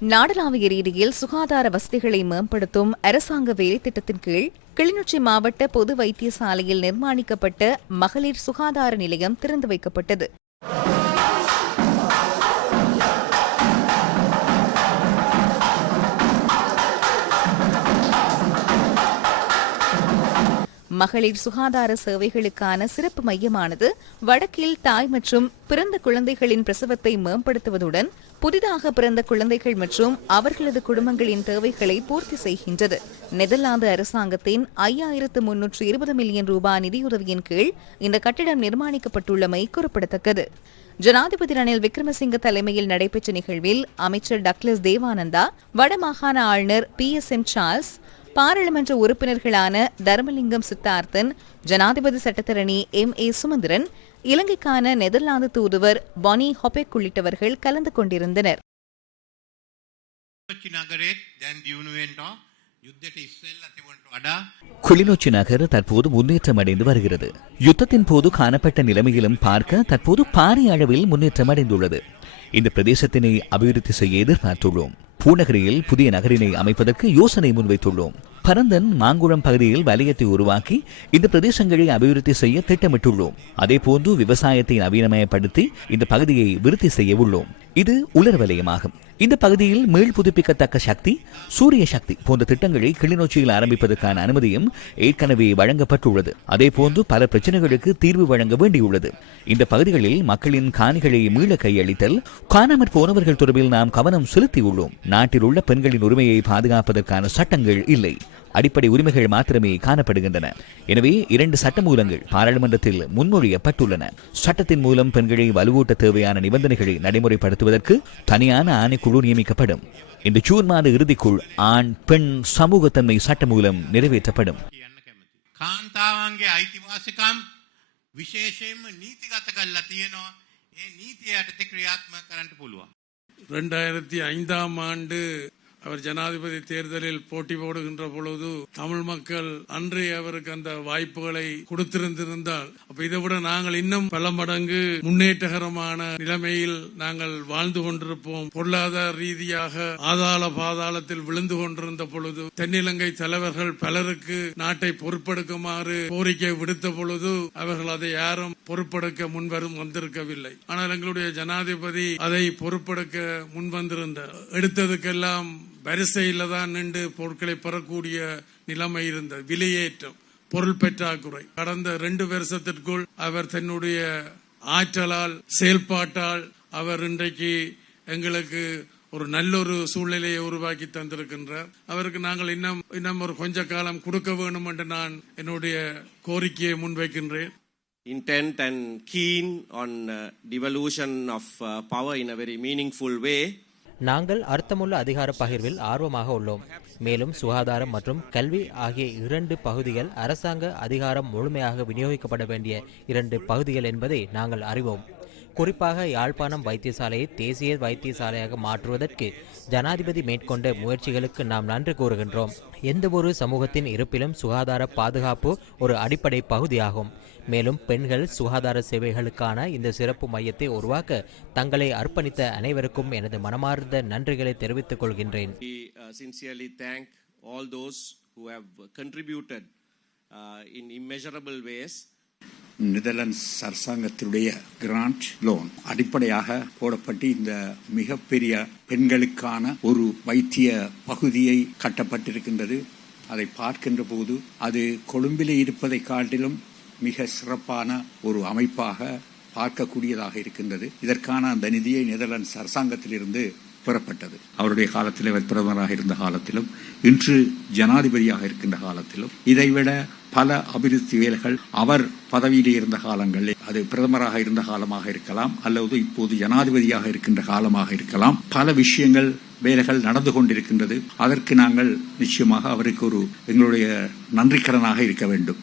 நாடளாவிய ரீதியில் சுகாதார வசதிகளை மேம்படுத்தும் அரசாங்க வேலைத்திட்டத்தின் கீழ் கிளிநொச்சி மாவட்ட பொது வைத்தியசாலையில் நிர்மாணிக்கப்பட்ட மகளிர் சுகாதார நிலையம் திறந்து வைக்கப்பட்டது. மகளிர் சுகாதார சேவைகளுக்கான சிறப்பு மையமானது வடக்கில் தாய் மற்றும் பிறந்த குழந்தைகளின் பிரசவத்தை மேம்படுத்துவதுடன் புதிதாக பிறந்த குழந்தைகள் மற்றும் அவர்களது குடும்பங்களின் தேவைகளை பூர்த்தி செய்கின்றது. நெதர்லாந்து அரசாங்கத்தின் ஐயாயிரத்து முன்னூற்று இருபது மில்லியன் ரூபாய் நிதியுதவியின் கீழ் இந்த கட்டிடம் நிர்மாணிக்கப்பட்டுள்ளமை குறிப்பிடத்தக்கது. ஜனாதிபதி ரணில் விக்ரமசிங்க தலைமையில் நடைபெற்ற நிகழ்வில் அமைச்சர் டக்ளஸ் தேவானந்தா வடமாகாண ஆளுநர் பி எஸ் எம் சார்ல்ஸ் பாராளுமன்ற உறுப்பினர்களான தர்மலிங்கம் சித்தார்த்தன் ஜனாதிபதி சட்டத்தரணி எம். ஏ. சுமந்திரன் இலங்கைக்கான நெதர்லாந்து தூதுவர் பானி ஹொபெக் உள்ளிட்டவர்கள் கலந்து கொண்டிருந்தனர். கிளிநொச்சி நகர் தற்போது முன்னேற்றம் அடைந்து வருகிறது. யுத்தத்தின் போது காணப்பட்ட நிலைமையிலும் பார்க்க தற்போது பாரிய அளவில் முன்னேற்றம் அடைந்துள்ளது இந்த பிரதேசத்தினை அபிவிருத்தி செய்ய எதிர்பார்த்துள்ளோம். பூநகரியில் புதிய நகரினை அமைப்பதற்கு யோசனை முன்வைத்துள்ளோம். பரந்தன் மாங்குளம் பகுதியில் வலயத்தை உருவாக்கி இந்த பிரதேசங்களை அபிவிருத்தி செய்ய திட்டமிட்டுள்ளோம். அதேபோன்று விவசாயத்தை நவீனமயப்படுத்தி இந்த பகுதியை விருத்தி செய்ய உள்ளோம். இது உலர் வலயமாகும் இந்த பகுதியில் மீள் புதுப்பிக்கத்தக்க சக்தி சூரிய சக்தி போன்ற திட்டங்களை கிளிநொச்சியில் ஆரம்பிப்பதற்கான அனுமதியும் ஏற்கனவே வழங்கப்பட்டுள்ளது. அதே போன்று பல பிரச்சனைகளுக்கு தீர்வு வழங்க வேண்டியுள்ளது. இந்த பகுதிகளில் மக்களின் காணிகளை மீள கையளித்தல் காணாமற் போனவர்கள் தொடர்பில் நாம் கவனம் செலுத்தியுள்ளோம். நாட்டில் உள்ள பெண்களின் உரிமையை பாதுகாப்பதற்கான சட்டங்கள் இல்லை. அடிப்படை உரிமைகள் மாத்திரமே காணப்படுகின்றன. எனவே இரண்டு சட்டமூலங்கள் பாராளுமன்றத்தில் முன்மொழியப்பட்டுள்ளன. சட்டத்தின் மூலம் பெண்களை வலுவூட்ட தேவையான நிபந்தனைகளை நடைமுறைப்படுத்துவதற்கு தனியான ஆணைக்குழு நியமிக்கப்படும். இந்த ஜூன் மாத இறுதிக்குள் ஆண் பெண் சமூகத்தன்மை சட்டம் மூலம் நிறைவேற்றப்படும் ரெண்டாயிரத்தி ஐந்தாம் ஆண்டு அவர் ஜனாதிபதி தேர்தலில் போட்டி போடுகின்ற பொழுது தமிழ் மக்கள் அன்று அவருக்கு அந்த வாய்ப்புகளை கொடுத்திருந்திருந்தால் அப்ப இதை விட நாங்கள் இன்னும் பல மடங்கு முன்னேற்றகரமான நிலைமையில் நாங்கள் வாழ்ந்து கொண்டிருப்போம். பொருளாதார ரீதியாக ஆதாள பாதாளத்தில் விழுந்து கொண்டிருந்த பொழுது தென்னிலங்கை தலைவர்கள் பலருக்கு நாட்டை பொறுப்பெடுக்குமாறு கோரிக்கை விடுத்த பொழுது அவர்கள் அதை யாரும் பொறுப்பெடுக்க முன்வரும் வந்திருக்கவில்லை. ஆனால் எங்களுடைய ஜனாதிபதி அதை பொறுப்பெடுக்க முன்வந்திருந்தார். எடுத்ததுக்கெல்லாம் வரிசையில் தான் நின்று பொருட்களை பெறக்கூடிய நிலைமை இருந்தது. விலையேற்றம் பொருள் பெற்றாக்குறை. கடந்த ரெண்டு வருஷத்திற்குள் அவர் தன்னுடைய ஆற்றலால் செயல்பாட்டால் அவர் இன்றைக்கு எங்களுக்கு ஒரு நல்ல ஒரு சூழ்நிலையை உருவாக்கி தந்திருக்கின்றார். அவருக்கு நாங்கள் இன்னும் இன்னும் ஒரு கொஞ்ச காலம் கொடுக்க வேண்டும் என்று நான் என்னுடைய கோரிக்கையை முன்வைக்கின்றேன். Intent and keen on uh, devolution of uh, power in a very meaningful way. நாங்கள் அர்த்தமுள்ள அதிகார பகிர்வில் ஆர்வமாக உள்ளோம். மேலும் சுகாதாரம் மற்றும் கல்வி ஆகிய இரண்டு பகுதிகள் அரசாங்க அதிகாரம் முழுமையாக விநியோகிக்கப்பட வேண்டிய இரண்டு பகுதிகள் என்பதை நாங்கள் அறிவோம். குறிப்பாக யாழ்ப்பாணம் வைத்தியசாலையை தேசிய வைத்தியசாலையாக மாற்றுவதற்கு ஜனாதிபதி மேற்கொண்ட முயற்சிகளுக்கு நாம் நன்றி கூறுகின்றோம். எந்தவொரு சமூகத்தின் இருப்பிலும் சுகாதார பாதுகாப்பு ஒரு அடிப்படை பகுதியாகும். மேலும் பெண்கள் சுகாதார சேவைகளுக்கான இந்த சிறப்பு மையத்தை உருவாக்க தங்களை அர்ப்பணித்த அனைவருக்கும் எனது மனமார்ந்த நன்றிகளை தெரிவித்துக் கொள்கின்றேன். Uh, all those who have contributed uh, in immeasurable ways. Netherlands அரசாங்கத்தினுடைய கிராண்ட் லோன் அடிப்படையாக போடப்பட்டு இந்த மிகப்பெரிய பெண்களுக்கான ஒரு வைத்திய பகுதியை கட்டப்பட்டிருக்கின்றது. அதை பார்க்கின்ற போது அது கொழும்பிலே இருப்பதை காட்டிலும் மிக சிறப்பான ஒரு அமைப்பாக பார்க்கக்கூடியதாக இருக்கின்றது. இதற்கான அந்த நிதியை நெதர்லாண்ட்ஸ் அரசாங்கத்திலிருந்து பெறப்பட்டது. அவருடைய காலத்தில் அவர் பிரதமராக இருந்த காலத்திலும் இன்று ஜனாதிபதியாக இருக்கின்ற காலத்திலும் இதைவிட பல அபிவிருத்தி வேலைகள் அவர் பதவியிலே இருந்த காலங்களில் அது பிரதமராக இருந்த காலமாக இருக்கலாம் அல்லது இப்போது ஜனாதிபதியாக இருக்கின்ற காலமாக இருக்கலாம் பல விஷயங்கள் வேலைகள் நடந்து கொண்டிருக்கின்றது. அதற்கு நாங்கள் நிச்சயமாக அவருக்கு ஒரு எங்களுடைய நன்றிக்கடனாக இருக்க வேண்டும்.